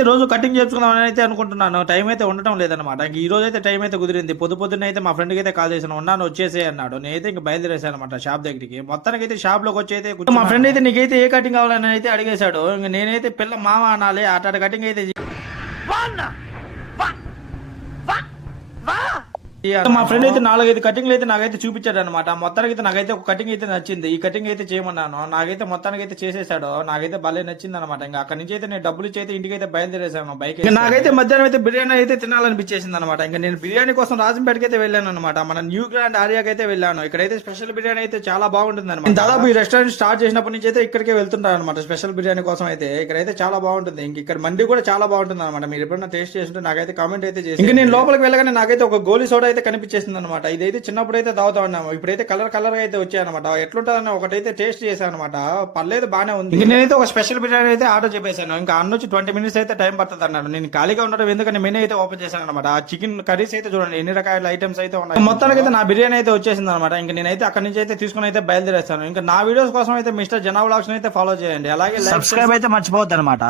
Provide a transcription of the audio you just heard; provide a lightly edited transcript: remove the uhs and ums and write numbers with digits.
నేనైతే రోజు కటింగ్ చేసుకుందామని అయితే అనుకుంటున్నాను. టైం అయితే ఉండటం లేదనమాట. ఈ రోజు అయితే టైం అయితే కుదిరింది. పొద్దున్న అయితే మా ఫ్రెండ్కి అయితే కాల్ చేశాను, ఉన్నాను వచ్చేసే అన్నాడు. నేనైతే ఇంక బయలుదేరేసాను అనమాట షాప్ దగ్గరికి. మొత్తానికి అయితే షాప్ లోకి వచ్చి అయితే మా ఫ్రెండ్ అయితే నీకైతే ఏ కటింగ్ కావాలని అయితే అడిగేశాడు. ఇంక నేనైతే పిల్ల మామ అనాలి అటాటి కటింగ్ అయితే మా ఫ్రెండ్ అయితే 4-5 కటింగ్లు అయితే నాకైతే చూపించాడు అనమాట. మొత్తానికి అయితే నాకైతే ఒక కటింగ్ అయితే నచ్చింది. ఈ కటింగ్ అయితే చేయమన్నాను, నాకైతే మొత్తానికి అయితే చేసేసాడు. నాకైతే భలే నచ్చింది అనమాట. ఇంకా అక్కడి నుంచి అయితే నేను డబ్బులు ఇచ్చి అయితే ఇంటికి అయితే బయలుదేరేసాను బైక్. నాకైతే మధ్యాహ్నం అయితే బిర్యానీ అయితే తినాలనిపించేసింది అనమాట. ఇంకా నేను బిర్యానీ కోసం రాజంపేటకి అయితే వెళ్ళాను అనమాట. మన న్యూ గ్రాండ్ ఆరియాకి అయితే వెళ్ళాను. ఇక్కడైతే స్పెషల్ బిర్యానీ అయితే చాలా బాగుంటుంది అనమాట. దాదాపు ఈ రెస్టారెంట్ స్టార్ట్ చేసినప్పటి నుంచి అయితే ఇక్కడికే వెళ్తుంటాను అనమాట స్పెషల్ బిర్యానీ కోసం అయితే. ఇక్కడైతే చాలా బాగుంటుంది. ఇంక ఇక్కడ మండి కూడా చాలా బాగుంటుంది అనమాట. మీరు ఎప్పుడైనా టేస్ట్ చేస్తుంటే నాకైతే కామెంట్ అయితే చేసి. ఇంకా నేను లోపలికి వెళ్ళగానే నాకైతే ఒక గోలీ సోడా అయితే కనిపించేసింది అనమాట. ఇదైతే చిన్నప్పుడు అయితే తాగుతా ఉన్నాము, ఇప్పుడైతే కలర్ గా అయితే వచ్చాయనమాట. ఎట్లుంటుందని ఒకటైతే టేస్ట్ చేశాను అనమాట. పర్లేదు బానే ఉంది. నేనైతే ఒక స్పెషల్ బిర్యానీ అయితే ఆర్డర్ చెప్పేశాను. ఇంకా అన్నొచ్చి 20 minutes అయితే టైం పడుతుంది అన్నాడు. నేను ఖాళీగా ఉండడం ఎందుకంటే మెనూ అయితే ఓపెన్ చేశాను అనమాట. ఆ చికెన్ కర్రీస్ అయితే చూడండి ఎన్ని రకాల ఐటమ్స్ అయితే ఉన్నాయి. మొత్తానికి అయితే నా బిర్యానీ అయితే వచ్చేసింది అనమాట. ఇంకా నేనైతే అక్కడి నుంచి అయితే తీసుకుని అయితే బయలుదేరేస్తాను. ఇంకా నా వీడియోస్ కోసం అయితే మిస్టర్ జనా వ్లాగ్స్ అయితే ఫాలో చేయండి. అలాగే సబ్స్క్రైబ్ అయితే మర్చిపోవద్దు అనమాట.